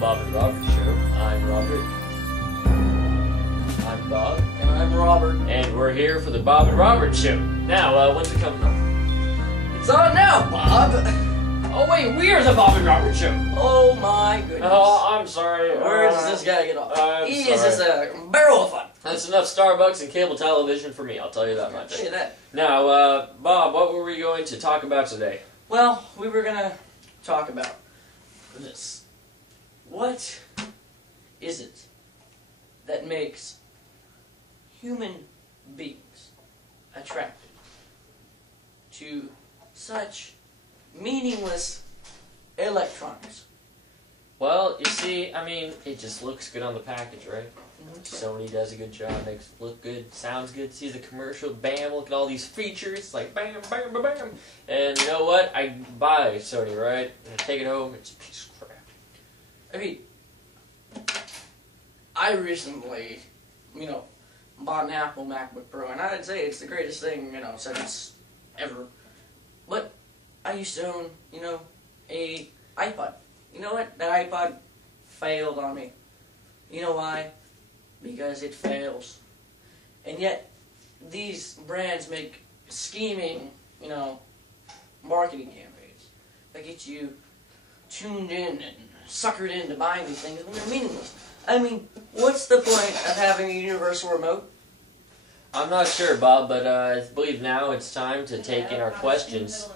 Bob and Robert Show. I'm Robert. I'm Bob. And I'm Robert. And we're here for the Bob and Robert Show. Now, when's it coming on? It's on now, Bob! Oh wait, we are the Bob and Robert Show! Oh my goodness. Oh, I'm sorry. Where does this guy get off? He is just a barrel of fun. That's enough Starbucks and cable television for me, I'll tell you that much. Say that. Now, Bob, what were we going to talk about today? Well, we were gonna talk about this. What is it that makes human beings attracted to such meaningless electronics? Well, you see, I mean, it just looks good on the package, right? Mm-hmm. Sony does a good job, makes it look good, sounds good, see the commercial, bam, look at all these features, it's like bam, bam, bam, bam. And you know what? I buy Sony, right? And I take it home, it's a piece of crap. I mean, I recently, bought an Apple MacBook Pro, and I'd say it's the greatest thing, since ever. But I used to own, a iPod. You know what? That iPod failed on me. You know why? Because it fails. And yet, these brands make scheming, marketing campaigns that get you tuned in and suckered into buying these things when they're meaningless. I mean, what's the point of having a universal remote? I'm not sure, Bob, but I believe now it's time to take in our questions.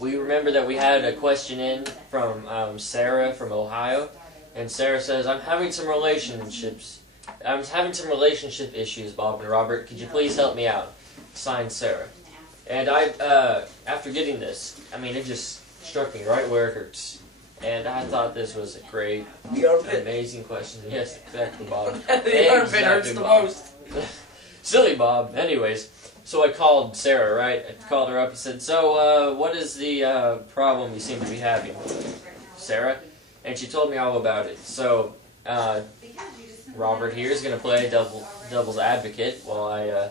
We remember that we had a question in from Sarah from Ohio, and Sarah says, I'm having some relationship issues, Bob and Robert. Could you please help me out? Signed, Sarah. And after getting this, I mean, it just struck me right where it hurts. And I thought this was a great, amazing question. Yes, exactly, Bob. The armpit hurts the most. Silly Bob. Anyways, so I called Sarah, right? I called her up and said, so, what is the problem you seem to be having, Sarah? And she told me all about it. So, Robert here is going to play devil's advocate while I,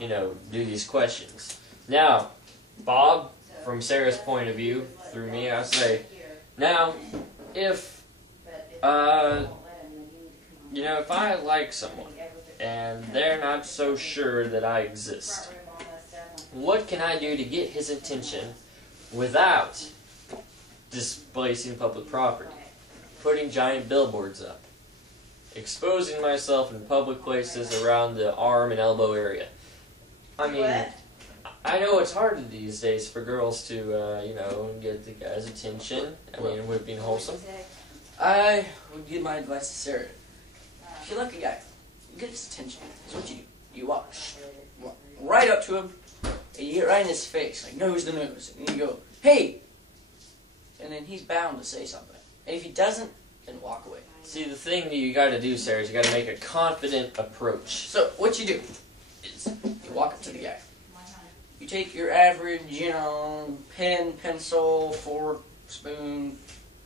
do these questions. Now, Bob, from Sarah's point of view, through me, I say, now, if I like someone, and they're not so sure that I exist, what can I do to get his attention without displacing public property, putting giant billboards up, exposing myself in public places around the arm and elbow area? I mean, I know it's hard these days for girls to, get the guy's attention. I mean, we're being wholesome. I would give my advice to Sarah. If you like a guy, you get his attention. That's what you do. You walk right up to him, and you get right in his face, like nose to nose, and you go, hey! And then he's bound to say something. And if he doesn't, then walk away. See, the thing that you gotta do, Sarah, is you gotta make a confident approach. So, what you do is, you walk up to the guy. You take your average, pen, pencil, fork, spoon,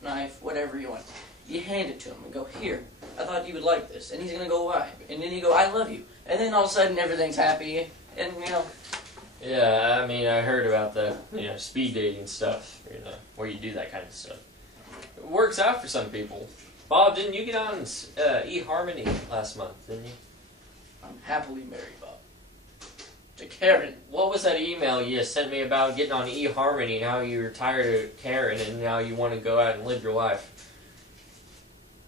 knife, whatever you want. You hand it to him and go, here, I thought you would like this. And he's going to go, why? And then you go, I love you. And then all of a sudden everything's happy, and, Yeah, I mean, I heard about the, speed dating stuff, where you do that kind of stuff. It works out for some people. Bob, didn't you get on eHarmony last month, didn't you? I'm happily married, Bob. To Karen. What was that email you sent me about getting on eHarmony and how you were tired of Karen and now you want to go out and live your life?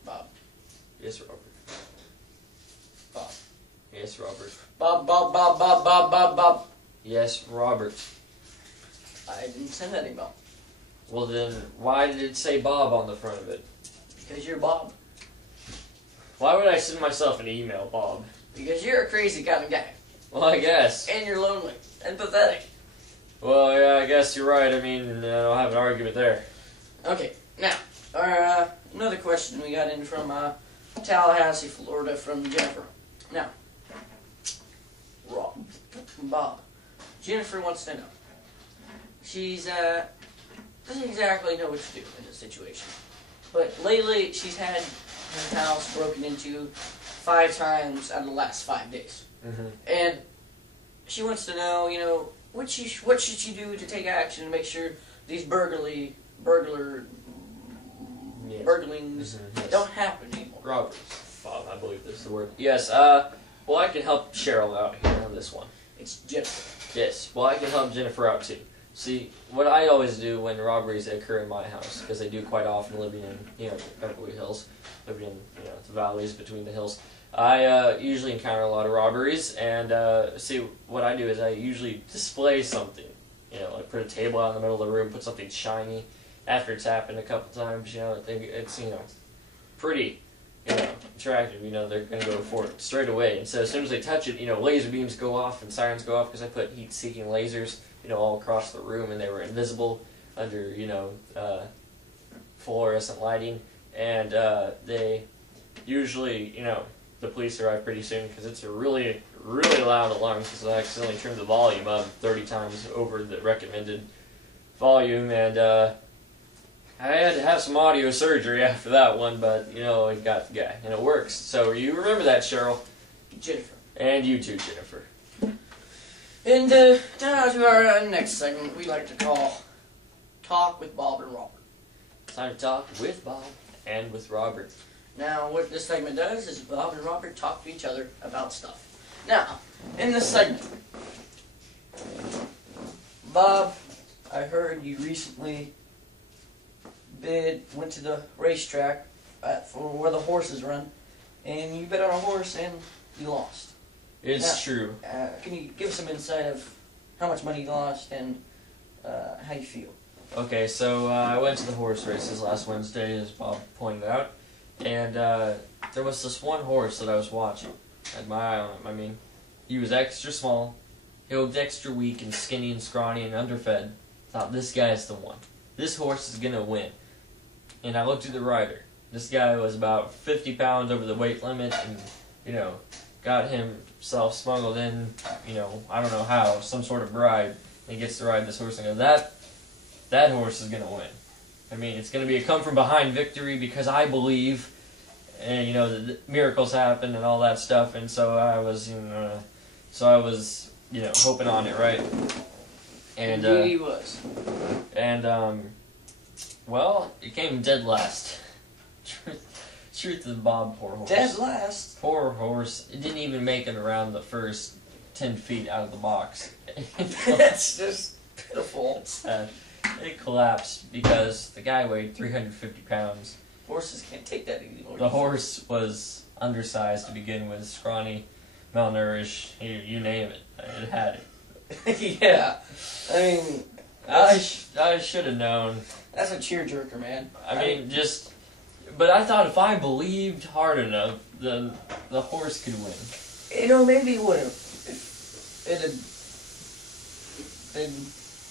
Bob. Yes, Robert. Bob. Yes, Robert. Bob, Bob, Bob, Bob, Bob, Bob, Bob. Yes, Robert. I didn't send that email. Well then, why did it say Bob on the front of it? Because you're Bob. Why would I send myself an email, Bob? Because you're a crazy kind of guy. Well, I guess. And you're lonely. And pathetic. Well, yeah, I guess you're right. I mean, I don't have an argument there. Okay, now, another question we got in from Tallahassee, Florida, from Jennifer. Now, Bob. Jennifer wants to know. She's, doesn't exactly know what to do in this situation. But lately, she's had her house broken into 5 times out of the last 5 days. Mm-hmm. And she wants to know, what should she do to take action to make sure these burglars burglings yes. don't happen anymore. Robberies. Bob, I believe this is the word. Yes, well, I can help Cheryl out here on this one. It's Jennifer. Yes, well, I can help Jennifer out too. See, what I always do when robberies occur in my house, because they do quite often living in, Beverly Hills, living in, the valleys between the hills, I usually encounter a lot of robberies, and see, what I do is I usually display something. Like put a table out in the middle of the room, put something shiny. After it's happened a couple times, it's, pretty, attractive. They're going to go for it straight away. And so as soon as they touch it, laser beams go off and sirens go off because I put heat-seeking lasers, all across the room, and they were invisible under, fluorescent lighting. And they usually, the police arrive pretty soon because it's a really, really loud alarm because I accidentally turned the volume up 30 times over the recommended volume, and I had to have some audio surgery after that one, but, I got the guy, and it works. So you remember that, Cheryl. Jennifer. And you too, Jennifer. And now to our next segment we like to call Talk with Bob and Robert. Time to talk with Bob and with Robert. Now, what this segment does is Bob and Robert talk to each other about stuff. Now, in this segment, Bob, I heard you recently went to the racetrack for where the horses run, and you bet on a horse and you lost. It's true. Can you give some insight of how much money you lost and how you feel? Okay, so I went to the horse races last Wednesday, as Bob pointed out, and there was this one horse that I was watching. I had my eye on him. I mean, he was extra small, he looked extra weak and skinny and scrawny and underfed. Thought, this guy's the one. This horse is going to win. And I looked at the rider. This guy was about 50 pounds over the weight limit and, got himself smuggled in, I don't know how, some sort of ride. And he gets to ride this horse and go, that horse is going to win. I mean, it's going to be a come-from-behind victory because I believe, and, the miracles happen and all that stuff. And so I was, hoping on it, right? And, Indeed he was. And, well, it came dead last. Truth of Bob, poor horse. Dead last? Poor horse. It didn't even make it around the first 10 feet out of the box. That's just pitiful. It collapsed because the guy weighed 350 pounds. Horses can't take that anymore. The horse was undersized to begin with, scrawny, malnourished, you name it. It had it. Yeah. I mean, I should have known. That's a tearjerker, man. But I thought if I believed hard enough, then the horse could win. Maybe it would have. It had been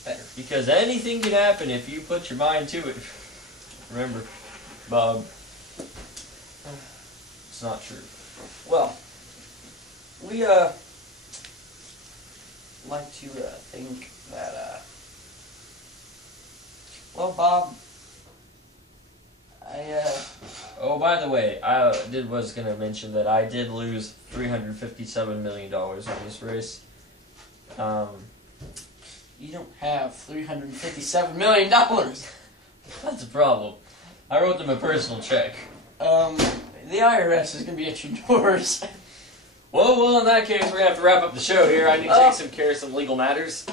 better. Because anything can happen if you put your mind to it. Remember, Bob, it's not true. Well, we, like to, think that, well, Bob, Oh, by the way, I was going to mention that I did lose $357 million in this race. You don't have $357 million. That's a problem. I wrote them a personal check. The IRS is going to be at your doors. Well, in that case, we're going to have to wrap up the show here. I need to take some care of some legal matters.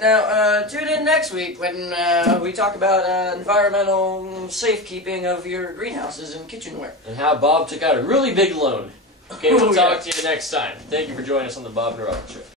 Now, tune in next week when we talk about environmental safekeeping of your greenhouses and kitchenware. And how Bob took out a really big loan. Okay, we'll talk to you next time. Thank you for joining us on the Bob and Robert Show.